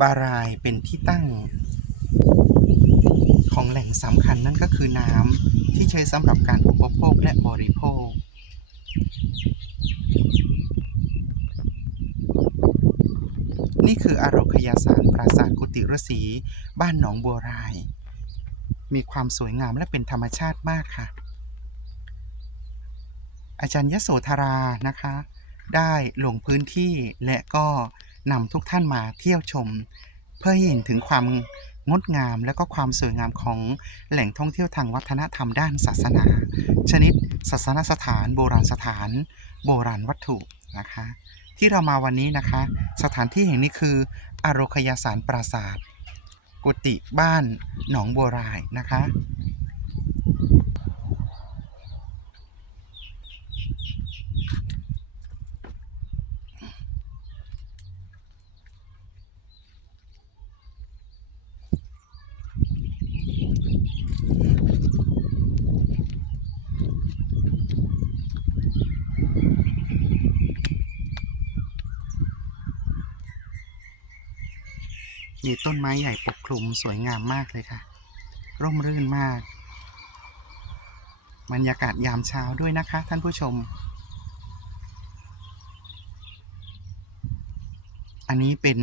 บารายเป็นที่ตั้ง ของแหล่งสำคัญนั่นก็คือน้ำที่ใช้สำหรับการอุปโภคและบริโภค นี่คืออารคยาสารปราสาทกุฏิรศี บ้านหนองบัวราย มีความสวยงามและเป็นธรรมชาติมากค่ะ อาจารย์ยโสธรานะคะ ได้ลงพื้นที่และก็ นำทุกท่านมาเที่ยวชม เพื่อให้เห็นถึงความงดงามและก็ความสวยงามของแหล่งท่องเที่ยวทางวัฒนธรรมด้านศาสนา ชนิดศาสนสถาน โบราณสถาน โบราณวัตถุนะคะ ที่เรามาวันนี้นะคะ สถานที่แห่งนี้คืออารคยาสารปราสาทกุฏิบ้านหนองบัวรายนะคะ มีต้นไม้ใหญ่ปกคลุมสวยงามมากเลยค่ะ ร่มรื่นมาก บรรยากาศยามเช้าด้วยนะคะ ท่านผู้ชม อันนี้เป็น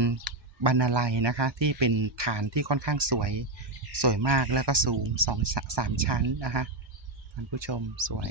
บรรณาลัยนะคะ ที่เป็นฐานที่ค่อนข้างสวย สวยมากแล้วก็สูงสองสามชั้นนะคะท่านผู้ชมสวย